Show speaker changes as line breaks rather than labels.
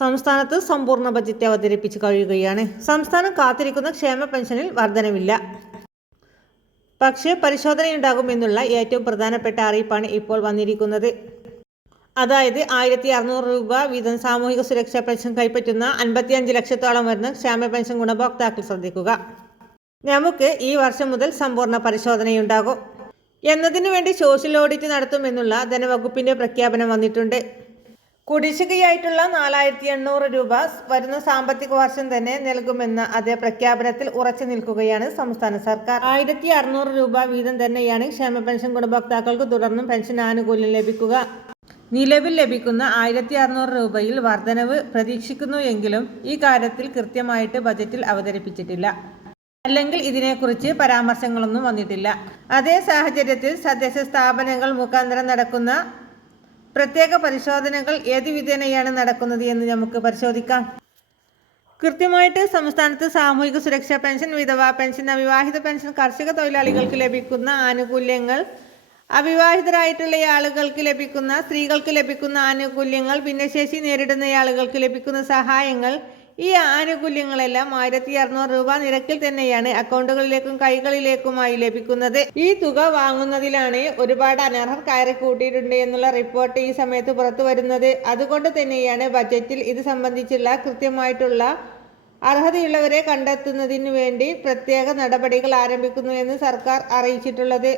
സംസ്ഥാനത്ത് സമ്പൂർണ ബജറ്റ് അവതരിപ്പിച്ച് കഴിയുകയാണ്. സംസ്ഥാനം കാത്തിരിക്കുന്ന ക്ഷേമ പെൻഷനിൽ വർധനവില്ല. പക്ഷേ പരിശോധനയുണ്ടാകുമെന്നുള്ള ഏറ്റവും പ്രധാനപ്പെട്ട അറിയിപ്പാണ് ഇപ്പോൾ വന്നിരിക്കുന്നത്. അതായത് ആയിരത്തി അറുന്നൂറ് രൂപ വീതം സാമൂഹിക സുരക്ഷാ പെൻഷൻ കൈപ്പറ്റുന്ന അൻപത്തിയഞ്ച് ലക്ഷത്തോളം വരുന്ന ക്ഷേമ പെൻഷൻ ഗുണഭോക്താക്കൾ ശ്രദ്ധിക്കുക. നമുക്ക് ഈ വർഷം മുതൽ സമ്പൂർണ പരിശോധനയുണ്ടാകും. എന്നതിനു വേണ്ടി സോഷ്യൽ ഓഡിറ്റ് നടത്തുമെന്നുള്ള ധനവകുപ്പിന്റെ പ്രഖ്യാപനം വന്നിട്ടുണ്ട്. കുടിശ്ശികയായിട്ടുള്ള നാലായിരത്തി എണ്ണൂറ് രൂപ വരുന്ന സാമ്പത്തിക വർഷം തന്നെ നൽകുമെന്ന അതേ പ്രഖ്യാപനത്തിൽ ഉറച്ചു നിൽക്കുകയാണ് സംസ്ഥാന സർക്കാർ. ആയിരത്തി അറുന്നൂറ് രൂപ വീതം തന്നെയാണ് ക്ഷേമ പെൻഷൻ ഗുണഭോക്താക്കൾക്ക് തുടർന്നും പെൻഷൻ ആനുകൂല്യം ലഭിക്കുക. നിലവിൽ ലഭിക്കുന്ന ആയിരത്തി അറുന്നൂറ് രൂപയിൽ വർധനവ് പ്രതീക്ഷിക്കുന്നു എങ്കിലും ഈ കാര്യത്തിൽ കൃത്യമായിട്ട് ബജറ്റിൽ അവതരിപ്പിച്ചിട്ടില്ല. അല്ലെങ്കിൽ ഇതിനെക്കുറിച്ച് പരാമർശങ്ങളൊന്നും വന്നിട്ടില്ല. അതേ സാഹചര്യത്തിൽ സദസ്യ സ്ഥാപനങ്ങൾ മുഖാന്തരം നടക്കുന്ന പ്രത്യേക പരിശോധനകൾ ഏത് വിധേനയാണ് നടക്കുന്നത് എന്ന് നമുക്ക് പരിശോധിക്കാം. കൃത്യമായിട്ട് സംസ്ഥാനത്ത് സാമൂഹിക സുരക്ഷാ പെൻഷൻ വിധവാ പെൻഷൻ അവിവാഹിത പെൻഷൻ കർഷക തൊഴിലാളികൾക്ക് ലഭിക്കുന്ന ആനുകൂല്യങ്ങൾ അവിവാഹിതരായിട്ടുള്ള ആളുകൾക്ക് ലഭിക്കുന്ന സ്ത്രീകൾക്ക് ലഭിക്കുന്ന ആനുകൂല്യങ്ങൾ ഭിന്നശേഷി നേരിടുന്ന ആളുകൾക്ക് ലഭിക്കുന്ന സഹായങ്ങൾ ഈ ആനുകൂല്യങ്ങളെല്ലാം ആയിരത്തി അറുന്നൂറ് രൂപ നിരക്കിൽ തന്നെയാണ് അക്കൗണ്ടുകളിലേക്കും കൈകളിലേക്കുമായി ലഭിക്കുന്നത്. ഈ തുക വാങ്ങുന്നതിലാണ് ഒരുപാട് അനർഹർ കയറി കൂട്ടിയിട്ടുണ്ട് എന്നുള്ള റിപ്പോർട്ട് ഈ സമയത്ത് പുറത്തു വരുന്നത്. അതുകൊണ്ട് തന്നെയാണ് ബജറ്റിൽ ഇത് സംബന്ധിച്ചുള്ള കൃത്യമായിട്ടുള്ള അർഹതയുള്ളവരെ കണ്ടെത്തുന്നതിനു വേണ്ടി പ്രത്യേക നടപടികൾ ആരംഭിക്കുന്നു എന്ന് സർക്കാർ അറിയിച്ചിട്ടുള്ളത്.